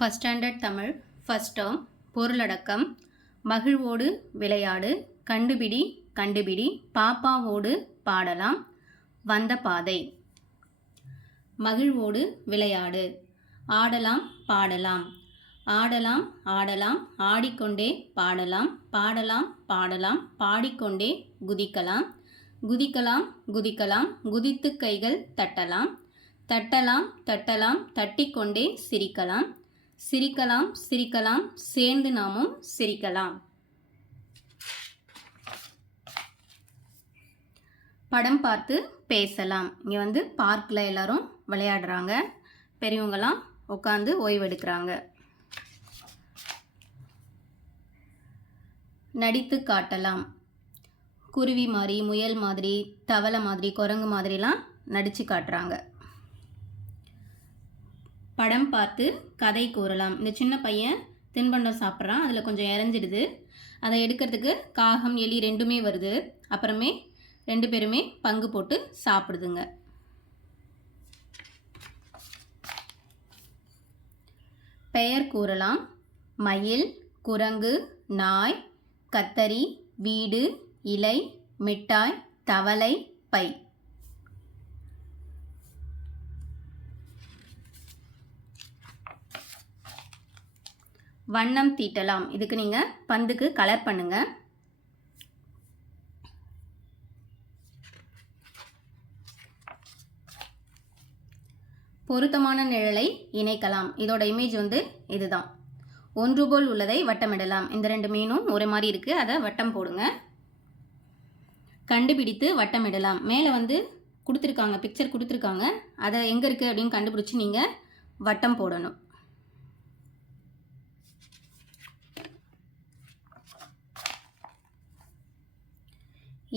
First standard Tamil first term பொருளடக்கம் மகிழ்வோடு விளையாடு கண்டுபிடி கண்டுபிடி பாப்பாவோடு பாடலாம் வந்த பாதை. மகிழ்வோடு விளையாடு ஆடலாம் பாடலாம் ஆடலாம் ஆடலாம் ஆடிக்கொண்டே பாடலாம் பாடலாம் பாடலாம் பாடிக்கொண்டே குதிக்கலாம் குதிக்கலாம் குதிக்கலாம் குதித்து கைகள் தட்டலாம் தட்டலாம் தட்டலாம் தட்டிக்கொண்டே சிரிக்கலாம் சிரிக்கலாம் சிரிக்கலாம் சேர்ந்து நாமும் சிரிக்கலாம். படம் பார்த்து பேசலாம். இங்கே வந்து பார்க்கில் எல்லாரும் விளையாடுறாங்க, பெரியவங்களாம் உட்காந்து ஓய்வெடுக்கிறாங்க. நடித்து காட்டலாம். குருவி மாதிரி, முயல் மாதிரி, தவளை மாதிரி, குரங்கு மாதிரிலாம் நடித்து காட்டுறாங்க. படம் பார்த்து கதை கூறலாம். இந்த சின்ன பையன் தின்பண்டம் சாப்பிட்றான், அதில் கொஞ்சம் இறஞ்சிடுது. அதை எடுக்கிறதுக்கு காகம் எலி ரெண்டுமே வருது. அப்புறமே ரெண்டு பேருமே பங்கு போட்டு சாப்பிடுதுங்க. பெயர் கூறலாம். மயில், குரங்கு, நாய், கத்தரி, வீடு, இலை, மிட்டாய், தவளை, பை. வண்ணம் தீட்டலாம். இதுக்கு நீங்கள் பந்துக்கு கலர் பண்ணுங்க. பொருத்தமான நிழலை இணைக்கலாம். இதோட இமேஜ் வந்து இதுதான். ஒன்று போல் உள்ளதை வட்டமிடலாம். இந்த ரெண்டு மீனும் ஒரே மாதிரி இருக்குது, அதை வட்டம் போடுங்க. கண்டுபிடித்து வட்டமிடலாம். மேலே வந்து கொடுத்துருக்காங்க, பிக்சர் கொடுத்துருக்காங்க, அதை எங்கே இருக்குது அப்படின்னு கண்டுபிடிச்சி நீங்கள் வட்டம் போடணும்.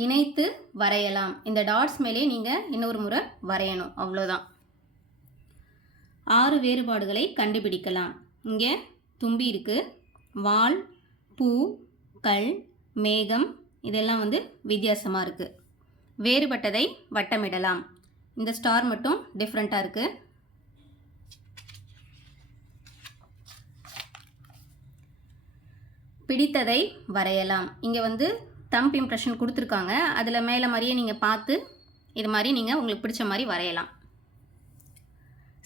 இணைத்து வரையலாம். இந்த டாட்ஸ் மேலே நீங்கள் இன்னொரு முறை வரையணும், அவ்வளோதான். 6 வேறுபாடுகளை கண்டுபிடிக்கலாம். இங்கே தும்பி இருக்குது, வால், பூ, கல், மேகம், இதெல்லாம் வந்து வித்தியாசமாக இருக்குது. வேறுபட்டதை வட்டமிடலாம். இந்த ஸ்டார் மட்டும் டிஃப்ரெண்ட்டாக இருக்குது. பிடித்ததை வரையலாம். இங்கே வந்து தம்ப் இம்ப்ரெஷன் கொடுத்துருக்காங்க, அதில் மேலே மாதிரியே நீங்கள் பார்த்து இது மாதிரி நீங்கள் உங்களுக்கு பிடிச்ச மாதிரி வரையலாம்.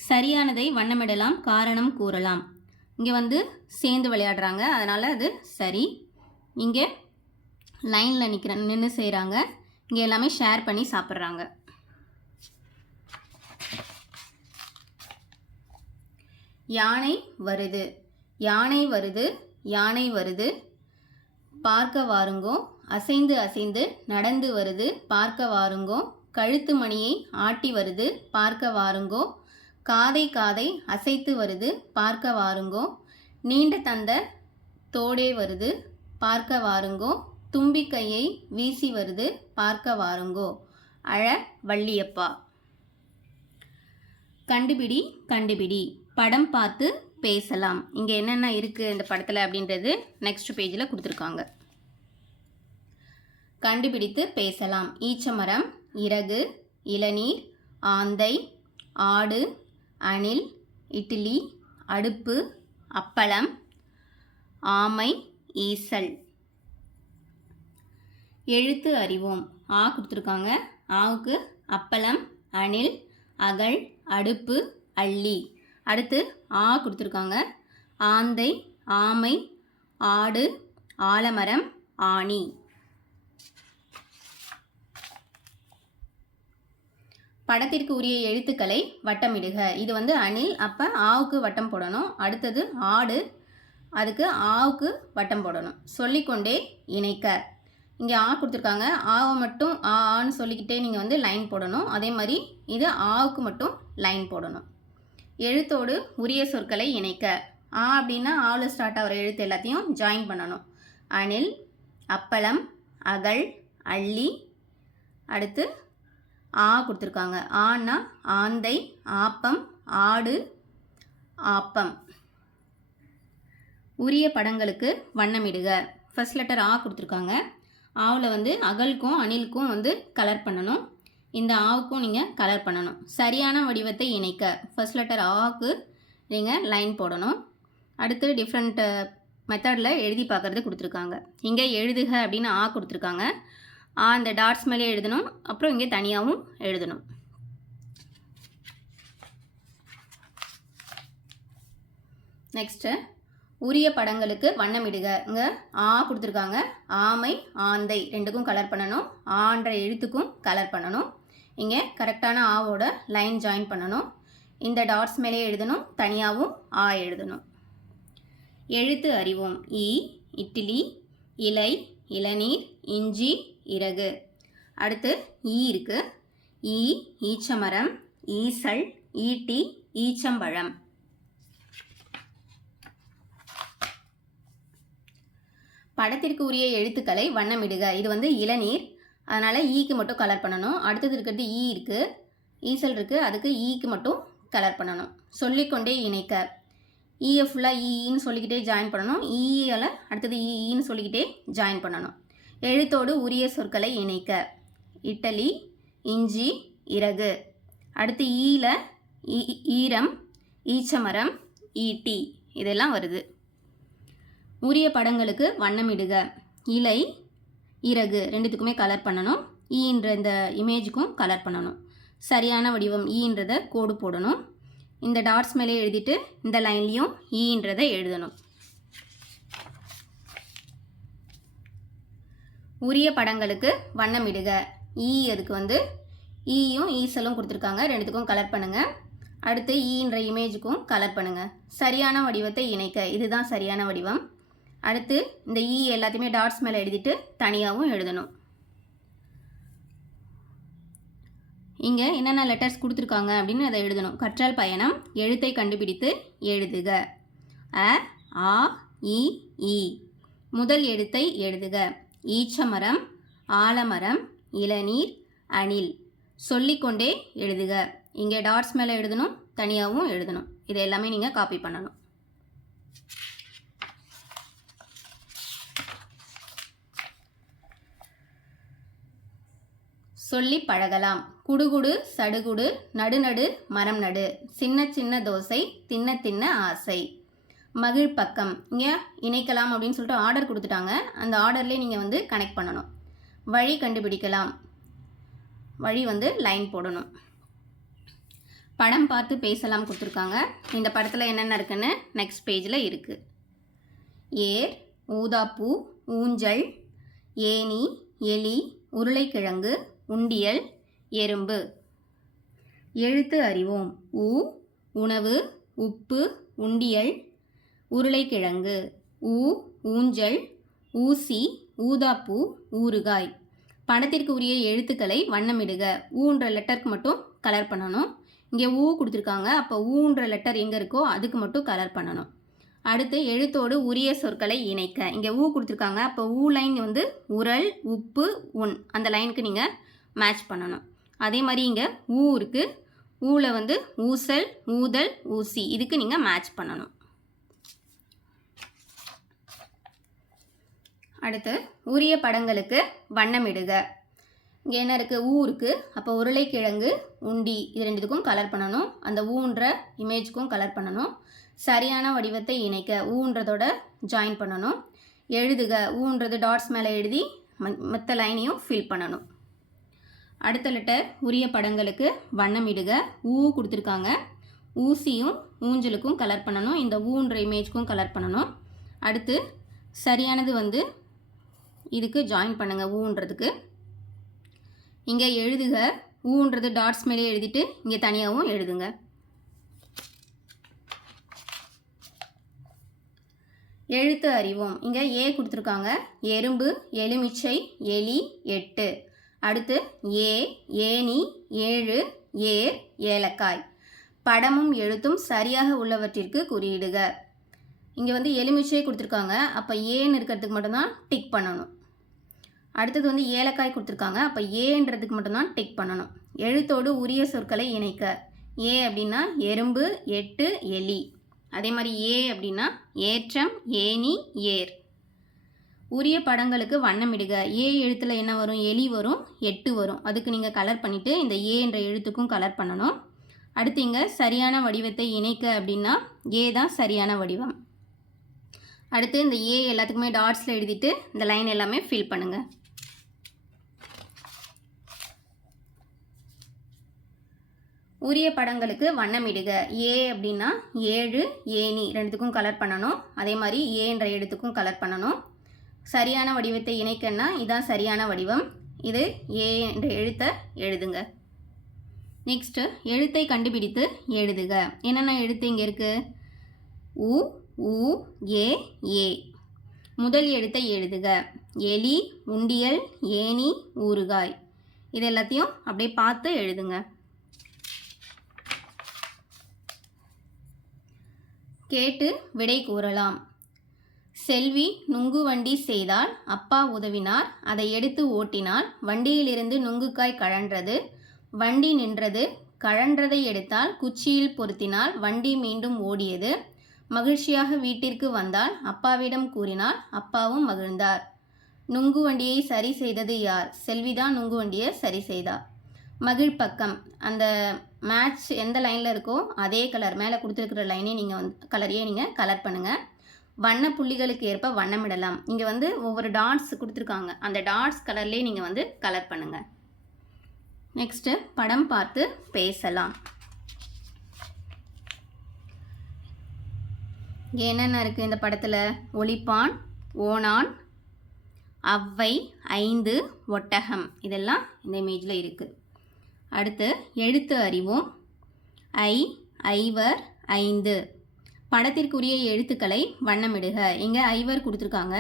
சரியானதை வண்ணமிடலாம். காரணம் கூறலாம். இங்கே வந்து சேர்ந்து விளையாடுறாங்க, அதனால் அது சரி. இங்கே லைனில் நின்று செய்கிறாங்க. இங்கே எல்லாமே ஷேர் பண்ணி சாப்பிட்றாங்க. யானை வருது யானை வருது யானை வருது பார்க்க வாருங்கோ அசைந்து அசைந்து நடந்து வருது பார்க்க வாருங்கோ கழுத்து மணியை ஆட்டி வருது பார்க்க வாருங்கோ காதை காதை அசைத்து வருது பார்க்க வாருங்கோ நீண்ட தந்த தோடே வருது பார்க்க வாருங்கோ தும்பி கையை வீசி வருது பார்க்க வாருங்கோ அழ வள்ளியப்பா. கண்டுபிடி கண்டுபிடி படம் பார்த்து பேசலாம். இங்கே என்னென்ன இருக்குது இந்த படத்தில் அப்படின்றது நெக்ஸ்ட் பேஜில் கொடுத்துருக்காங்க. கண்டுபிடித்து பேசலாம். ஈச்சமரம், இறகு, இளநீர், ஆந்தை, ஆடு, அணில், இட்லி, அடுப்பு, அப்பளம், ஆமை, ஈசல். எழுத்து அறிவோம். ஆ கொடுத்துருக்காங்க. ஆவுக்கு அப்பளம், அணில், அகல், அடுப்பு, அள்ளி. அடுத்து ஆ கொடுத்துருக்காங்க. ஆந்தை, ஆமை, ஆடு, ஆலமரம், ஆணி. படத்திற்கு உரிய எழுத்துக்களை வட்டமிடுக. இது வந்து அணில், அப்போ ஆவுக்கு வட்டம் போடணும். அடுத்தது ஆடு, அதுக்கு ஆவுக்கு வட்டம் போடணும். சொல்லிக்கொண்டே இணைக்க. இங்கே ஆ கொடுத்துருக்காங்க, ஆவை மட்டும் ஆன்னு சொல்லிக்கிட்டே நீங்கள் வந்து லைன் போடணும். அதே மாதிரி இது ஆவுக்கு மட்டும் லைன் போடணும். எழுத்தோடு உரிய சொற்களை இணைக்க. ஆ அப்படின்னா ஆவில் ஸ்டார்ட் ஆகிற எழுத்து எல்லாத்தையும் ஜாயின் பண்ணணும். அணில், அப்பளம், அகல், அள்ளி. அடுத்து ஆ கொடுத்துருக்காங்க. ஆனா ஆந்தை, ஆப்பம், ஆடு, ஆப்பம். உரிய படங்களுக்கு வண்ணமிடுக. ஃபர்ஸ்ட் லெட்டர் ஆ கொடுத்துருக்காங்க. ஆவில் வந்து அகலுக்கும் அணிலுக்கும் வந்து கலர் பண்ணணும். இந்த ஆவுக்கும் நீங்கள் கலர் பண்ணணும். சரியான வடிவத்தை இணைக்க. ஃபர்ஸ்ட் லெட்டர் ஆவுக்கு நீங்கள் லைன் போடணும். அடுத்து டிஃப்ரெண்ட் மெத்தடில் எழுதி பார்க்குறது கொடுத்துருக்காங்க. இங்கே எழுதுக அப்படின்னு ஆ கொடுத்துருக்காங்க. ஆ இந்த டாட்ஸ் மேலே எழுதணும். அப்புறம் இங்கே தனியாகவும் எழுதணும். நெக்ஸ்ட்டு உரிய படங்களுக்கு வண்ணமிடுக. இங்கே ஆ கொடுத்துருக்காங்க. ஆமை ஆந்தை ரெண்டுக்கும் கலர் பண்ணணும். ஆன்ற எழுத்துக்கும் கலர் பண்ணணும். இங்கே கரெக்டான ஆவோட லைன் ஜாயின் பண்ணணும். இந்த டாட்ஸ் மேலே எழுதணும். தனியாகவும் ஆ எழுதணும். எழுத்து அறிவோம். இ இட்லி, இலை இளநீர், இஞ்சி இறகு. அடுத்து ஈ இருக்கு. ஈ ஈச்சமரம், ஈசல், ஈட்டி, ஈச்சம்பழம். படத்திற்கு உரிய எழுத்துக்களை வண்ணமிடுக. இது வந்து இளநீர், அதனால் ஈக்கு மட்டும் கலர் பண்ணணும். அடுத்தது இருக்கிறது ஈ இருக்குது, ஈசல் இருக்குது, அதுக்கு ஈக்கு மட்டும் கலர் பண்ணணும். சொல்லிக்கொண்டே இணைக்க. ஈயை ஃபுல்லாக ஈன்னு சொல்லிக்கிட்டே ஜாயின் பண்ணணும். ஈயால் அடுத்தது ஈன்னு சொல்லிக்கிட்டே ஜாயின் பண்ணணும். எழுத்தோடு உரிய சொற்களை இணைக்க. இட்டலி, இஞ்சி, இறகு. அடுத்து ஈல ஈரம், ஈச்சமரம், ஈட்டி இதெல்லாம் வருது. உரிய படங்களுக்கு வண்ணமிடுக. இலை, இறகு ரெண்டுத்துக்குமே கலர் பண்ணணும். ஈன்ற இந்த இமேஜுக்கும் கலர் பண்ணணும். சரியான வடிவம் ஈன்றதை கோடு போடணும். இந்த டாட்ஸ் மேலே எழுதிட்டு இந்த லைன்லேயும் ஈன்றதை எழுதணும். உரிய படங்களுக்கு வண்ணமிடுக. ஈ அதுக்கு வந்து ஈயும் ஈசலும் கொடுத்துருக்காங்க. ரெண்டுத்துக்கும் கலர் பண்ணுங்கள். அடுத்து ஈன்ற இமேஜுக்கும் கலர் பண்ணுங்கள். சரியான வடிவத்தை இணைக்க. இதுதான் சரியான வடிவம். அடுத்து இந்த ஈ எல்லாத்தையுமே டாட்ஸ் மேலே எழுதிட்டு தனியாகவும் எழுதணும். இங்கே என்னென்ன லெட்டர்ஸ் கொடுத்துருக்காங்க அப்படின்னு அதை எழுதணும். கற்றல் பயணம். எழுத்தை கண்டுபிடித்து எழுதுக. அ ஆ இ ஈ. முதல் எழுத்தை எழுதுக. ஈச்சமரம், ஆலமரம், இளநீர், அணில். சொல்லிக்கொண்டே எழுதுக. இங்கே டாட்ஸ் மேலே எழுதணும், தனியாகவும் எழுதணும். இது எல்லாமே நீங்கள் காப்பி பண்ணணும். சொல்லி பழகலாம். குடுகுடு சடுகுடு, நடுநடு மரம் நடு, சின்ன சின்ன தோசை, தின்ன தின்ன ஆசை. மகிழ் பக்கம். இங்கே இணைக்கலாம் அப்படின்னு சொல்லிட்டு ஆர்டர் கொடுத்துட்டாங்க. அந்த ஆர்டர்லேயே நீங்கள் வந்து கனெக்ட் பண்ணணும். வழி கண்டுபிடிக்கலாம். வழி வந்து லைன் போடணும். படம் பார்த்து பேசலாம் கொடுத்துருக்காங்க. இந்த படத்தில் என்னென்ன இருக்குன்னு நெக்ஸ்ட் பேஜில் இருக்குது. ஏர், ஊதாப்பூ, ஊஞ்சல், ஏணி, எலி, உருளைக்கிழங்கு, உண்டியல், எறும்பு. எழுத்து அறிவோம். ஊ உணவு, உப்பு, உண்டியல், உருளைக்கிழங்கு. ஊ ஊஞ்சல், ஊசி, ஊதாப்பூ, ஊறுகாய். படத்திற்கு உரிய எழுத்துக்களை வண்ணமிடுக. ஊன்ற லெட்டருக்கு மட்டும் கலர் பண்ணணும். இங்கே ஊ கொடுத்துருக்காங்க. அப்போ ஊன்ற லெட்டர் எங்கே இருக்கோ அதுக்கு மட்டும் கலர் பண்ணணும். அடுத்து எழுத்தோடு உரிய சொற்களை இணைக்க. இங்கே ஊ கொடுத்துருக்காங்க. அப்போ ஊ லைன் வந்து உரல், உப்பு, உன் அந்த லைனுக்கு நீங்கள் மேட்ச் பண்ணணும். அதே மாதிரி இங்கே ஊ இருக்குது. ஊவில் வந்து ஊசல், ஊதல், ஊசி இதுக்கு நீங்கள் மேட்ச் பண்ணணும். அடுத்து உரிய படங்களுக்கு வண்ணமிடுக. இங்கே என்ன இருக்குது? ஊ இருக்குது. அப்போ உருளைக்கிழங்கு, உண்டி இது ரெண்டுத்துக்கும் கலர் பண்ணணும். அந்த ஊன்ற இமேஜுக்கும் கலர் பண்ணணும். சரியான வடிவத்தை இணைக்க. ஊன்றதோட ஜாயின் பண்ணணும். எழுதுக. ஊன்றது டாட்ஸ் மேலே எழுதி மற்ற லைனையும் ஃபில் பண்ணணும். அடுத்த லெட்டர் உரிய படங்களுக்கு வண்ணமிடுக. ஊ கொடுத்துருக்காங்க. ஊசியும் ஊஞ்சலுக்கும் கலர் பண்ணணும். இந்த ஊன்ற இமேஜுக்கும் கலர் பண்ணணும். அடுத்து சரியானது வந்து இதுக்கு ஜாயின் பண்ணுங்கள். ஊன்றதுக்கு இங்கே எழுதுக. ஊன்றது டாட்ஸ் மேலே எழுதிட்டு இங்கே தனியாகவும் எழுதுங்க. எழுத்து அறிவோம். இங்கே ஏ கொடுத்துருக்காங்க. எறும்பு, எலுமிச்சை, எலி, 8. அடுத்து ஏ ஏணி, 7, ஏர், ஏலக்காய். படமும் எழுத்தும் சரியாக உள்ளவற்றிற்கு குறியிடுக. இங்கே வந்து எலுமிச்சை கொடுத்துருக்காங்க. அப்போ ஏன்னு இருக்கிறதுக்கு மட்டும்தான் டிக் பண்ணணும். அடுத்தது வந்து ஏலக்காய் கொடுத்துருக்காங்க. அப்போ ஏன்றதுக்கு மட்டும்தான் டிக் பண்ணணும். எழுத்தோடு உரிய சொற்களை இணைக்க. ஏ அப்படின்னா எறும்பு, 8, எலி. அதே மாதிரி ஏ அப்படின்னா ஏற்றம், ஏணி, ஏர். உரிய படங்களுக்கு வண்ணமிடுக. ஏ எழுத்தில் என்ன வரும்? எலி வரும், 8 வரும். அதுக்கு நீங்கள் கலர் பண்ணிவிட்டு இந்த ஏ என்ற எழுத்துக்கும் கலர் பண்ணணும். அடுத்து இங்கே சரியான வடிவத்தை இணைக்க அப்படின்னா ஏ தான் சரியான வடிவம். அடுத்து இந்த ஏ எல்லாத்துக்குமே டாட்ஸில் எழுதிட்டு இந்த லைன் எல்லாமே ஃபில் பண்ணுங்கள். உரிய படங்களுக்கு வண்ணமிடுக. ஏ அப்படின்னா 7 ஏணி ரெண்டுத்துக்கும் கலர் பண்ணணும். அதே மாதிரி ஏன்ற எழுத்துக்கும் கலர் பண்ணணும். சரியான வடிவத்தை இணைக்கன்னா இதான் சரியான வடிவம். இது ஏ என்ற எழுத்தை எழுதுங்க. நெக்ஸ்ட்டு எழுத்தை கண்டுபிடித்து எழுதுக. என்னென்ன எழுத்து இங்கே இருக்குது? உ, ஊ, ஏ, ஏ. முதல் எழுத்தை எழுதுக. எலி, உண்டியல், ஏணி, ஊறுகாய். இது எல்லாத்தையும் அப்படியே பார்த்து எழுதுங்க. கேட்டு விடை கூறலாம். செல்வி நுங்கு வண்டி செய்தால் அப்பா உதவினார். அதை எடுத்து ஓட்டினாள். வண்டியிலிருந்து நுங்குக்காய் கழன்றது. வண்டி நின்றது. கழன்றதை எடுத்தால் குச்சியில் பொருத்தினாள். வண்டி மீண்டும் ஓடியது. மகிழ்ச்சியாக வீட்டிற்கு வந்தால் அப்பாவிடம் கூறினாள். அப்பாவும் மகிழ்ந்தார். நுங்கு வண்டியை சரி செய்தது யார்? செல்விதான் நுங்கு வண்டியை சரி செய்தார். மகிழ்பக்கம் அந்த மேட்ச் எந்த லைனில் இருக்கோ அதே கலர் மேலே கொடுத்துருக்கிற லைனே நீங்கள் கலரையே நீங்கள் கலர் பண்ணுங்கள். வண்ண புள்ளிகளுக்கு ஏற்ப வண்ணமிடலாம். இங்கே ஒவ்வொரு டாட்ஸ் கொடுத்துருக்காங்க. அந்த டாட்ஸ் கலர்லேயே நீங்கள் கலர் பண்ணுங்கள். நெக்ஸ்ட்டு படம் பார்த்து பேசலாம். என்னென்ன இருக்குது இந்த படத்தில்? ஒளிப்பான், ஓணான், அவ்வை, 5, ஒட்டகம் இதெல்லாம் இந்த இமேஜில் இருக்குது. அடுத்து எழுத்து அறிவோம். ஐ, ஐவர், 5. படத்திற்குரிய எழுத்துக்களை வண்ணமிடுக. இங்கே ஐவர் கொடுத்துருக்காங்க.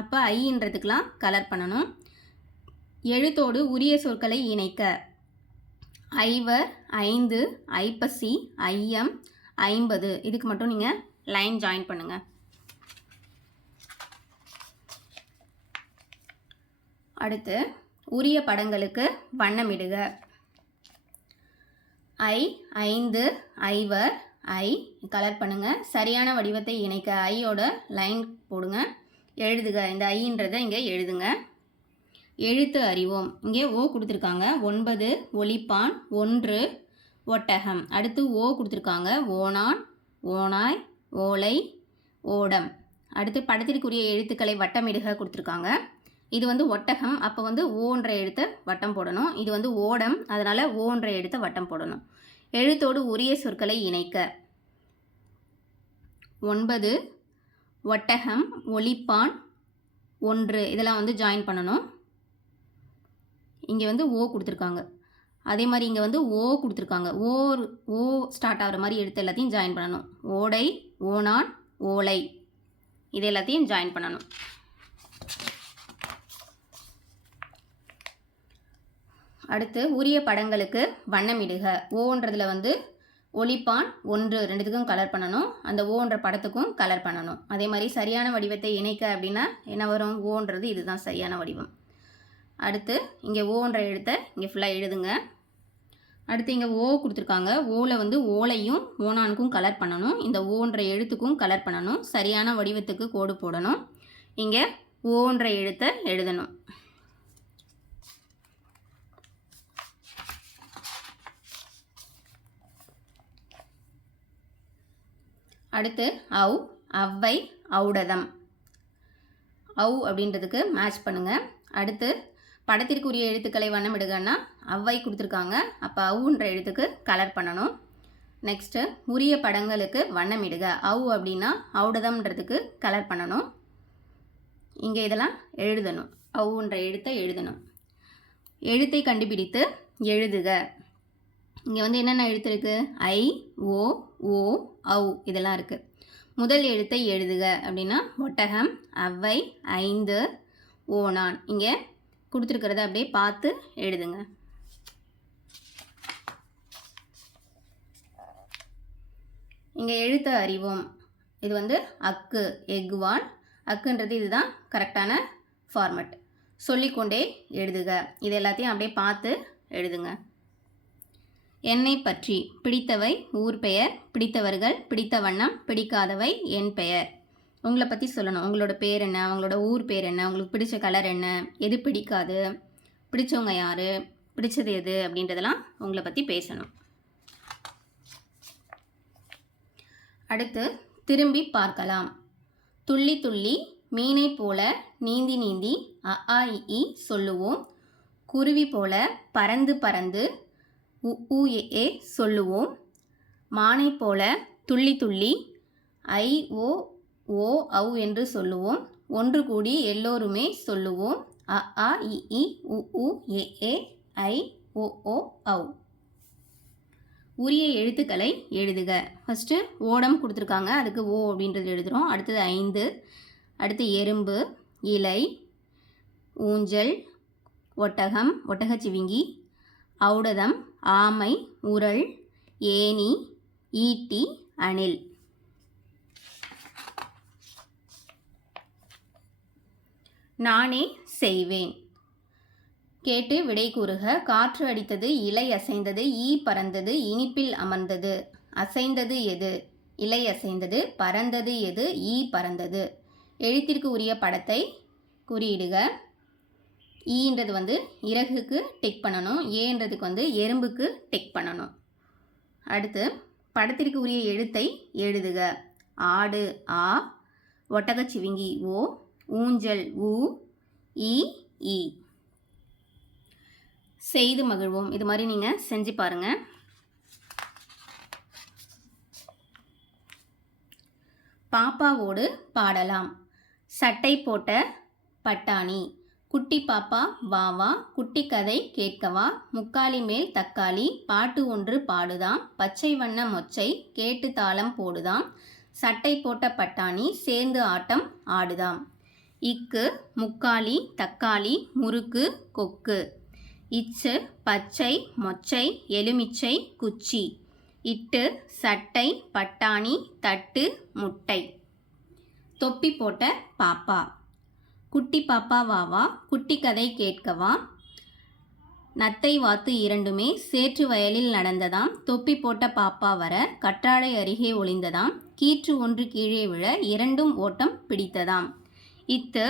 அப்போ ஐன்றதுக்கெலாம் கலர் பண்ணணும். எழுத்தோடு உரிய சொற்களை இணைக்க. ஐவர், 5, ஐப்பசி, ஐயம், 50. இதுக்கு மட்டும் நீங்கள் லைன் ஜாயின் பண்ணுங்கள். அடுத்து உரிய படங்களுக்கு வண்ணமிடுக. ஐ, 5, ஐவர், ஐ கலர் பண்ணுங்கள். சரியான வடிவத்தை இணைக்க ஐயோட லைன் போடுங்க. எழுதுக. இந்த ஐன்றதை இங்கே எழுதுங்க. எழுத்து அறிவோம். இங்கே ஓ கொடுத்துருக்காங்க. 9 ஒளிப்பான், 1 ஒட்டகம். அடுத்து ஓ கொடுத்துருக்காங்க. ஓணான், ஓனாய், ஓலை, ஓடம். அடுத்து படத்திற்குரிய எழுத்துக்களை வட்டமிடுக கொடுத்துருக்காங்க. இது ஒட்டகம். அப்போ ஓன்ற எழுத்தை வட்டம் போடணும். இது ஓடம். அதனால் ஓன்ற எழுத்தை வட்டம் போடணும். எழுத்தோடு உரிய சொற்களை இணைக்க. 9 ஒட்டகம், ஒளிப்பான், 1 இதெல்லாம் ஜாயின் பண்ணணும். இங்கே ஓ கொடுத்துருக்காங்க. அதே மாதிரி இங்கே ஓ கொடுத்துருக்காங்க. ஓ ஸ்டார்ட் ஆகிற மாதிரி எழுத்து எல்லாத்தையும் ஜாயின் பண்ணணும். ஓடை, ஓணான், ஓலை இது எல்லாத்தையும் ஜாயின் பண்ணணும். அடுத்து உரிய படங்களுக்கு வண்ணமிடுக. ஓன்றதில் ஒளிப்பான், 1 ரெண்டுத்துக்கும் கலர் பண்ணணும். அந்த ஓன்ற படத்துக்கும் கலர் பண்ணணும். அதே மாதிரி சரியான வடிவத்தை இணைக்க அப்படின்னா என்ன வரும்? ஓன்றது இதுதான் சரியான வடிவம். அடுத்து இங்கே ஓன்ற எழுத்தை இங்கே ஃபுல்லாக எழுதுங்க. அடுத்து இங்கே ஓ கொடுத்துருக்காங்க. ஓவில் ஓலையும் ஓணானுக்கும் கலர் பண்ணணும். இந்த ஓன்ற எழுத்துக்கும் கலர் பண்ணணும். சரியான வடிவத்துக்கு கோடு போடணும். இங்கே ஓன்ற எழுத்தை எழுதணும். அடுத்து அவ், அவ்வை, ஔடதம். அவ் அப்படின்றதுக்கு மேட்ச் பண்ணுங்கள். அடுத்து படத்திற்குரிய எழுத்துக்களை வண்ணமிடுங்கன்னா அவ்வை கொடுத்துருக்காங்க. அப்போ அவ்ன்ற எழுத்துக்கு கலர் பண்ணணும். நெக்ஸ்ட்டு உரிய படங்களுக்கு வண்ணமிடுக. அவ் அப்படின்னா ஔடதம்ன்றதுக்கு கலர் பண்ணணும். இங்கே இதெல்லாம் எழுதணும். அவ்ன்ற எழுத்தை எழுதணும். எழுத்தை கண்டுபிடித்து எழுதுக. இங்கே என்னென்ன எழுத்து இருக்குது? ஐ, ஓ, ஓ, ஔ இதெல்லாம் இருக்குது. முதல் எழுத்தை எழுதுக அப்படின்னா ஒட்டகம், அவ்வை, 5, ஓணான். இங்கே கொடுத்துருக்கிறத அப்படியே பார்த்து எழுதுங்க. இங்கே எழுத்து அறிவோம். இது அக்கு, எக்குவால். அக்குன்றது இதுதான் கரெக்டான ஃபார்மட். சொல்லிக்கொண்டே எழுதுக. இது எல்லாத்தையும் அப்படியே பார்த்து எழுதுங்க. என்னை பற்றி. பிடித்தவை ஊர் பெயர், பிடித்தவர்கள், பிடித்த வண்ணம், பிடிக்காதவை என் பெயர். உங்களை பற்றி சொல்லணும். உங்களோட பேர் என்ன, அவங்களோட ஊர் பேர் என்ன, உங்களுக்கு பிடிச்ச கலர் என்ன, எது பிடிக்காது, பிடிச்சவங்க யார், பிடிச்சது எது அப்படின்றதெல்லாம் உங்களை பற்றி பேசணும். அடுத்து திரும்பி பார்க்கலாம். துள்ளி துள்ளி மீனை போல நீந்தி நீந்தி அ ஆ இ ஈ சொல்லுவோம். குருவி போல பறந்து பறந்து உ ஊ எ ஏ சொல்லுவோம். மானை போல துள்ளி துள்ளி ஐ ஓ ஓ ஔ என்று சொல்லுவோம். ஒன்று கூடி எல்லோருமே சொல்லுவோம். அ ஆ இ ஈ உ ஊ எ ஏ ஐ ஓ ஓ ஔ. உரிய எழுத்துக்களை எழுதுக. ஃபஸ்ட்டு ஓடம் கொடுத்துருக்காங்க, அதுக்கு ஓ அப்படின்றது எழுதுகிறோம். அடுத்தது 5, அடுத்து எறும்பு, இலை, ஊஞ்சல், ஒட்டகம், ஒட்டகச்சிவிங்கி, ஔடதம், ஆமை, உரல், ஏணி, ஈட்டி, அணில். நானே செய்வேன். கேட்டு விடை கூறுக. காற்று அடித்தது, இலை அசைந்தது, ஈ பறந்தது, இனிப்பில் அமர்ந்தது. அசைந்தது எது? இலை அசைந்தது. பறந்தது எது? ஈ பறந்தது. எழுத்திற்கு உரிய படத்தை குறியிடுக. ஈன்றது வந்து இறகுக்கு டிக் பண்ணணும், ஏன்றதுக்கு வந்து எறும்புக்கு டிக் பண்ணணும். அடுத்து படத்திற்கு உரிய எழுத்தை எழுதுக. ஆடு ஆ, ஒட்டகச்சிவிங்கி ஓ, ஊஞ்சல் ஊ, ஈ ஈ. செய்து மகிழ்வோம். இது மாதிரி நீங்கள் செஞ்சு பாருங்கள். பாப்பாவோடு பாடலாம். சட்டை போட்ட பட்டாணி. குட்டி பாப்பா வா வா, குட்டி கதை கேட்கவா, முக்காலி மேல் தக்காளி, பாட்டு ஒன்று பாடுதாம், பச்சை வண்ண மொச்சை கேட்டு தாளம் போடுதாம், சட்டை போட்ட பட்டாணி சேர்ந்து ஆட்டம் ஆடுதாம். இக்கு முக்காலி தக்காளி முறுக்கு கொக்கு. இச்சு பச்சை மொச்சை எலுமிச்சை குச்சி. இட்டு சட்டை பட்டாணி தட்டு முட்டை. தொப்பி போட்ட பாப்பா. குட்டி பாப்பா வாவா, குட்டி கதை கேட்கவா, நத்தை வாத்து இரண்டுமே சேற்று வயலில் நடந்ததாம், தொப்பி போட்ட பாப்பா வர கற்றாழை அருகே ஒளிந்ததாம், கீற்று ஒன்று கீழே விழ இரண்டும் ஓட்டம் பிடித்ததாம். இத்து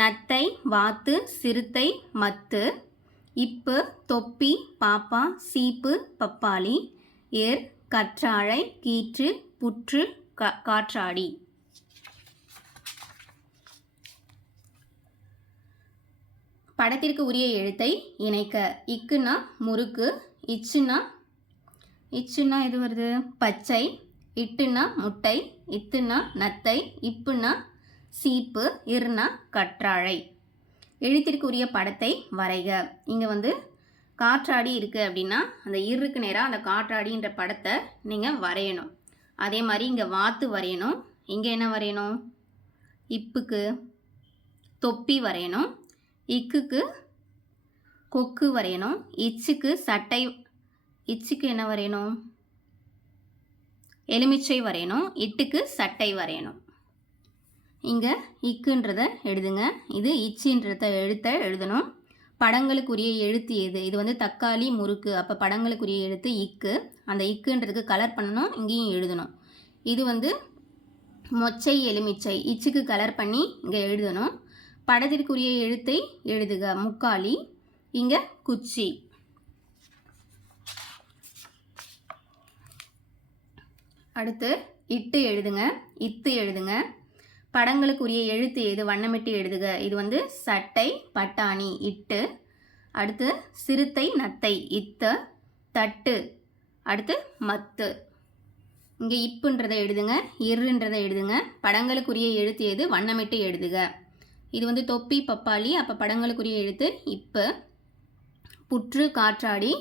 நத்தை வாத்து சிறுத்தை மத்து. இப்பு தொப்பி பாப்பா சீப்பு பப்பாளி. ஏர் கற்றாழை கீற்று புற்று காற்றாடி. படத்திற்கு உரிய எழுத்தை இணைக்க. இக்குன்னா முறுக்கு, இச்சுன்னா எது வருது? பச்சை. இட்டுன்னா முட்டை, இத்துன்னா நத்தை, இப்புன்னா சீப்பு, இர்னா கற்றாழை. எழுத்திற்கு உரிய படத்தை வரைக. இங்கே வந்து காற்றாடி இருக்குது அப்படின்னா அந்த இருக்கு நேராக அந்த காற்றாடின்ற படத்தை நீங்கள் வரையணும். அதே மாதிரி இங்கே வாத்து வரையணும். இங்கே என்ன வரையணும்? இப்புக்கு தொப்பி வரையணும். இக்குக்கு கொக்கு வரையணும். இச்சுக்கு சட்டை, இச்சுக்கு என்ன வரையணும்? எலுமிச்சை வரையணும். இட்டுக்கு சட்டை வரையணும். இங்கே இக்குன்றதை எழுதுங்க. இது இச்சுன்றத எழுதணும். படங்களுக்குரிய எழுத்து எது? இது வந்து தக்காளி முறுக்கு. அப்போ படங்களுக்குரிய எழுத்து இக்கு. அந்த இக்குன்றதுக்கு கலர் பண்ணணும், இங்கேயும் எழுதணும். இது வந்து மொச்சை எலுமிச்சை, இச்சுக்கு கலர் பண்ணி இங்கே எழுதணும். படத்திற்குரிய எழுத்தை எழுதுக. முக்காலி, இங்கே குச்சி. அடுத்து இட்டு எழுதுங்க, இத்து எழுதுங்க. படங்களுக்குரிய எழுத்து எது? வண்ணமிட்டு எழுதுக. இது வந்து சட்டை பட்டாணி இட்டு. அடுத்து சிறுத்தை நத்தை இத்து. தட்டு அடுத்து மத்து. இங்கே இப்புன்றதை எழுதுங்க, இருன்றதை எழுதுங்க. படங்களுக்குரிய எழுத்து எது? வண்ணமிட்டு எழுதுக. இது வந்து தொப்பி பப்பாளி. அப்போ படங்களுக்குரிய எழுத்து இப்பு. புற்று காற்றாடி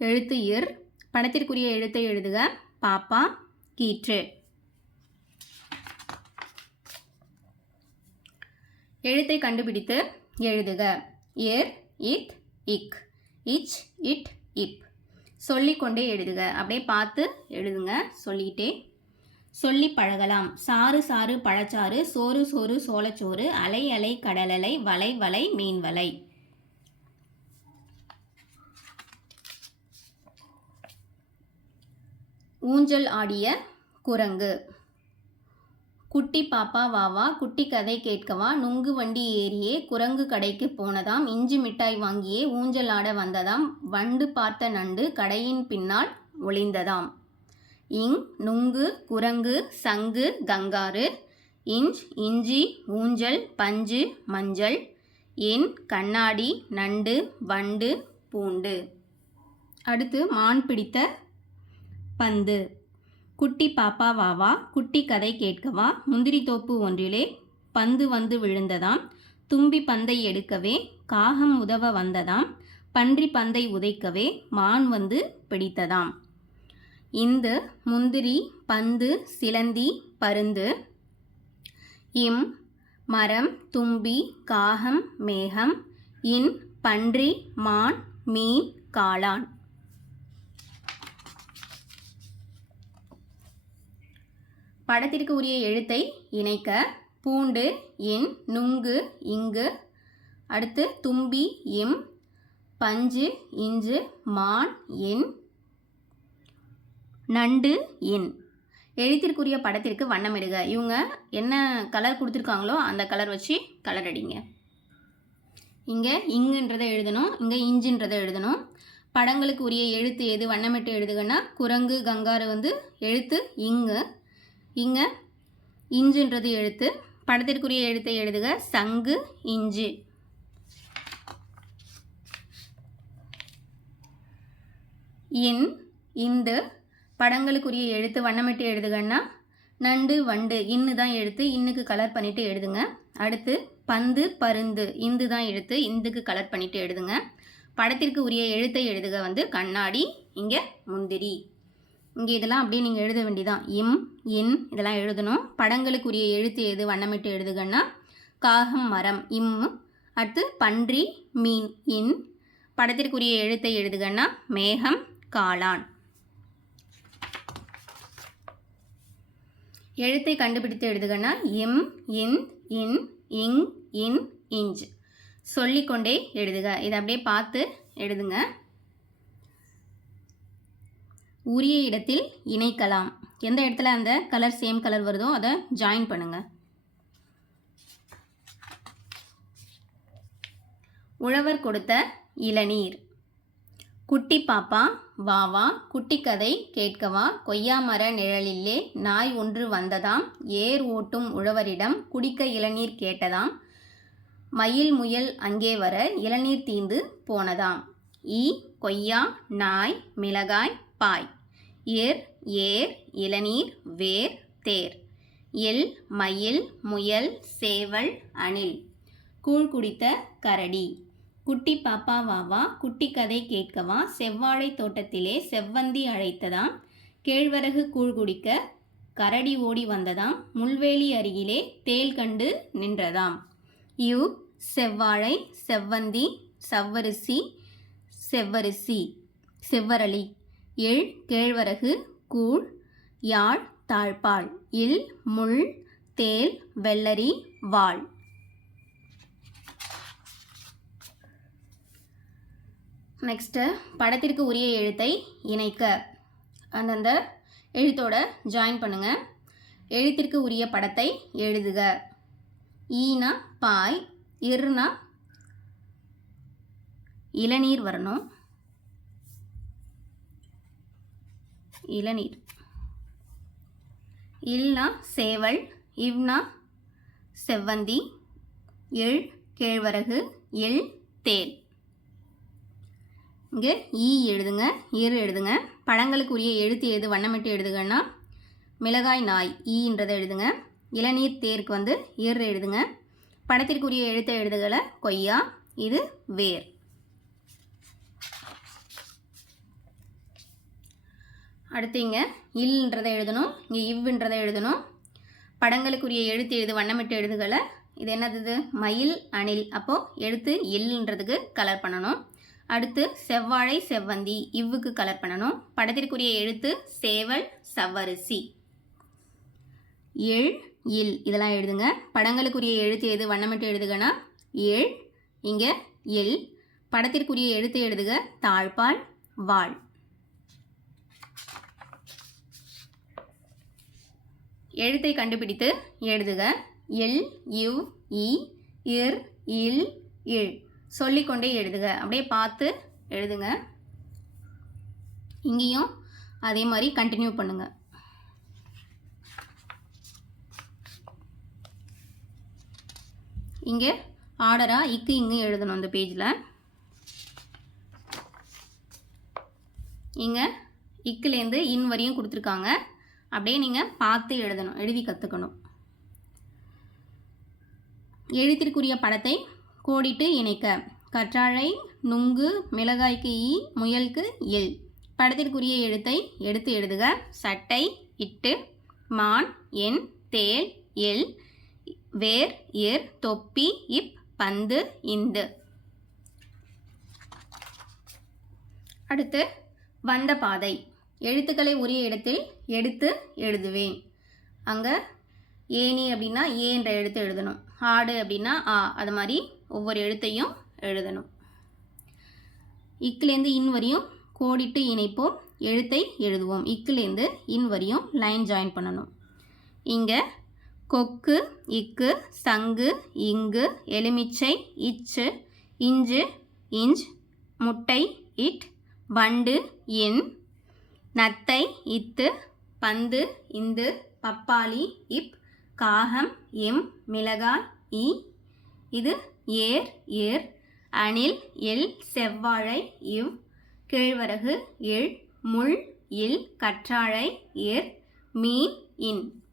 எழுத்து இர். படத்திற்குரிய எழுத்தை எழுதுக. பாப்பா கீற்று. எழுத்தை கண்டுபிடித்து எழுதுக. ஏர் இத் இக், இச் இட் இப். சொல்லிக்கொண்டே எழுதுக. அப்படியே பார்த்து எழுதுங்க சொல்லிக்கிட்டே. சொல்லி பழகலாம். சாறு சாறு பழச்சாறு, சோறு சோறு சோளச்சோறு, அலை அலை கடலலை, வலை வலை மீன் வலை. ஊஞ்சல் ஆடிய குரங்கு. குட்டி பாப்பா வாவா, குட்டி கதை கேட்கவா, நுங்கு வண்டி ஏறியே குரங்கு கடைக்கு போனதாம், இஞ்சி மிட்டாய் வாங்கியே ஊஞ்சல் ஆட வந்ததாம், வண்டு பார்த்த நண்டு கடையின் பின்னால் ஒளிந்ததாம். இங் நுங்கு குரங்கு சங்கு கங்காரு. இஞ்ச் இஞ்சி ஊஞ்சல் பஞ்சு மஞ்சள் எண் கண்ணாடி நண்டு வண்டு பூண்டு. அடுத்து மான் பிடித்த பந்து. குட்டி பாப்பா வாவா குட்டி கதை கேட்கவா முந்திரி தோப்பு ஒன்றிலே பந்து வந்து விழுந்ததாம் தும்பி பந்தை எடுக்கவே காகம் உதவ வந்ததாம் பன்றி பந்தை உதைக்கவே மான் வந்து பிடித்ததாம். இந்த முந்திரி பந்து சிலந்தி பருந்து. இம் மரம் தும்பி காகம் மேகம். இன் பன்றி மான் மீன் காளான். படத்திற்கு உரிய எழுத்தை இணைக்க. பூண்டு இன் நுங்கு இங்கு. அடுத்து தும்பி இம் பஞ்சு இஞ்சு மான் இன் நண்டு இன். எழுத்திற்குரிய படத்திற்கு வண்ணமிடுக. இவங்க என்ன கலர் கொடுத்துருக்காங்களோ அந்த கலர் வச்சு கலர் அடிங்க. இங்கே இங்குன்றதை எழுதணும், இங்கே இஞ்சுன்றதை எழுதணும். படங்களுக்கு உரிய எழுத்து எது வண்ணமிட்டு எழுதுங்கன்னா குரங்கு கங்காரு வந்து எழுத்து இங்கு. இங்கே இஞ்சுன்றது எழுத்து. படத்திற்குரிய எழுத்தை எழுதுக. சங்கு இஞ்சு. இன் இந்து. படங்களுக்குரிய எழுத்து வண்ணமிட்டு எழுதுங்கன்னா நண்டு வண்டு இன்னு தான் எழுத்து, இன்னுக்கு கலர் பண்ணிவிட்டு எழுதுங்க. அடுத்து பந்து பருந்து இந்து தான் எழுத்து, இந்துக்கு கலர் பண்ணிவிட்டு எழுதுங்க. படத்திற்கு உரிய எழுத்தை எழுதுக வந்து கண்ணாடி, இங்கே முந்திரி. இங்கே இதெல்லாம் அப்படியே நீங்கள் எழுத வேண்டியதான். இம் இன் இதெல்லாம் எழுதணும். படங்களுக்குரிய எழுத்து எது வண்ணமிட்டு எழுதுங்கன்னா காகம் மரம் இம். அடுத்து பன்றி மீன் இன். படத்திற்குரிய எழுத்தை எழுதுங்கன்னா மேகம் காளான். எழுத்தை கண்டுபிடித்து எழுதுங்கன்னா இம் இன் இன் இங் இன் இஞ்ச். சொல்லிக்கொண்டே எழுதுக. இதை அப்படியே பார்த்து எழுதுங்க. உரிய இடத்தில் இணைக்கலாம். எந்த இடத்துல அந்த கலர் சேம் கலர் வருதோ அதை ஜாயின் பண்ணுங்க. உழவர் கொடுத்த இளநீர். குட்டி பாப்பா வாவா குட்டி கதை கேட்கவா கொய்யா மர நிழலிலே நாய் ஒன்று வந்ததாம் ஏர் ஓட்டும் உழவரிடம் குடிக்க இளநீர் கேட்டதாம் மயில் முயல் அங்கே வர இளநீர் தீந்து போனதாம். ஈ கொய்யா நாய் மிளகாய் பாய். ஏர் ஏர் இளநீர் வேர் தேர். எல் மயில் முயல் சேவல் அணில். கூழ் குடித்த கரடி. குட்டி பாப்பா வாவா குட்டி கதை கேட்கவா செவ்வாழை தோட்டத்திலே செவ்வந்தி அழைத்ததாம் கேழ்வரகு கூழ் குடிக்க கரடி ஓடி வந்ததாம் முள்வேலி அருகிலே தேள் கண்டு நின்றதாம். யு செவ்வாழை செவ்வந்தி சவ்வரிசி செவ்வரிசி செவ்வரளி. எள் கேழ்வரகு கூழ் யாழ் தாழ்பாள். இல் முள் தேள் வெள்ளரி வாள். நெக்ஸ்ட்டு படத்திற்கு உரிய எழுத்தை இணைக்க. அந்தந்த எழுத்தோட ஜாயின் பண்ணுங்கள். எழுத்திற்கு உரிய படத்தை எழுதுக. ஈனா பாய், இர்னா இளநீர் வரணும், இளநீர். இல்னா சேவல், இவ்னா செவ்வந்தி, எள் கேழ்வரகு, எள் தேல். இங்கே ஈ எழுதுங்க, இர் எழுதுங்க. படங்களுக்கு உரிய எழுத்து எது வண்ணமிட்டு எழுதுங்கன்னா மிளகாய் நாய் ஈன்றதை எழுதுங்க. இளநீர் தேருக்கு வந்து இர் எழுதுங்க. படத்திற்குரிய எழுத்தை எழுதுகளை கொய்யா, இது வேர். அடுத்து இங்கே இல்ன்றதை எழுதணும், இங்கே இவ்ன்றதை எழுதணும். படங்களுக்குரிய எழுத்து எழுது வண்ணமிட்டு எழுதுகளை இது என்னது மயில் அணில். அப்போது எழுத்து இல்ன்றதுக்கு கலர் பண்ணணும். அடுத்து செவ்வாழை செவ்வந்தி இவ்வுக்கு கலர் பண்ணணும். படத்திற்குரிய எழுத்து சேவல் சவ்வரிசி. எள் இல் இதெல்லாம் எழுதுங்க. படங்களுக்குரிய எழுத்து எது வண்ணமிட்டு எழுதுகன்னா ஏழ், இங்கே எல். படத்திற்குரிய எழுத்து எழுதுக தாழ்பால் வாள். எழுத்தை கண்டுபிடித்து எழுதுக. எல் இவ் இ இர் இல் இழ். சொல்லிக்கொண்டே எழுதுக. அப்படியே பார்த்து எழுதுங்க. இங்கேயும் அதே மாதிரி கண்டினியூ பண்ணுங்க. இங்கே ஆர்டராக இக்கு இங்கு எழுதணும் இந்த பேஜில். இங்கே இக்குலேருந்து இன் வரையும் கொடுத்துருக்காங்க. அப்படியே நீங்கள் பார்த்து எழுதணும், எழுதி கற்றுக்கணும். எழுத்திற்குரிய படத்தை கோடிட்டு இணைக்க. கற்றாழை, நுங்கு, மிளகாய்க்கு ஈ, முயலுக்கு எல். படத்திற்குரிய எழுத்தை எடுத்து எழுதுக. சட்டை, இட்டு, மான், எண், தேல், எல், வேர், ஏர், தொப்பி, இப், பந்து, இந்து. அடுத்து வந்த பாதை. எழுத்துக்களை உரிய இடத்தில் எடுத்து எழுதுவேன். அங்கே ஏனி அப்படின்னா ஏ என்ற எழுத்து எழுதணும். ஆடு அப்படின்னா ஆ, அது மாதிரி ஒவ்வொரு எழுத்தையும் எழுதணும். இக்குலேருந்து இன் வரையும் கோடிட்டு இணைப்போம், எழுத்தை எழுதுவோம். இக்குலேருந்து இன் வரையும் லைன் ஜாயின் பண்ணணும். இங்கே கொக்கு, இக்கு, சங்கு, இங்கு, எலுமிச்சை, இச்சு, இஞ்சு, இஞ்ச், முட்டை, இட், வண்டு, எண், நத்தை, இத்து, பந்து, இந்து, பப்பாளி, இப், காகம், எம், மிளகாய், ஈ, இது ஏர், ஏர், அணில், எல், செவ்வாழை, இவ், கேழ்வரகு, எள், முள், இல், கற்றாழை, ஏர், மீன், இன்.